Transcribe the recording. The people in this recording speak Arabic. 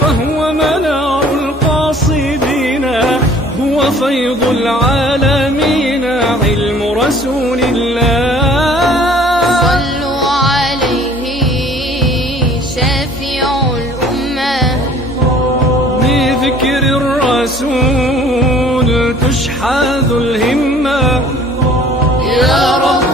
فهو منار القاصدين، هو فيض العالمين، علم رسول الله. صلوا عليه شافع الأمة، بذكر الرسول تشحذ الهمة. يا رب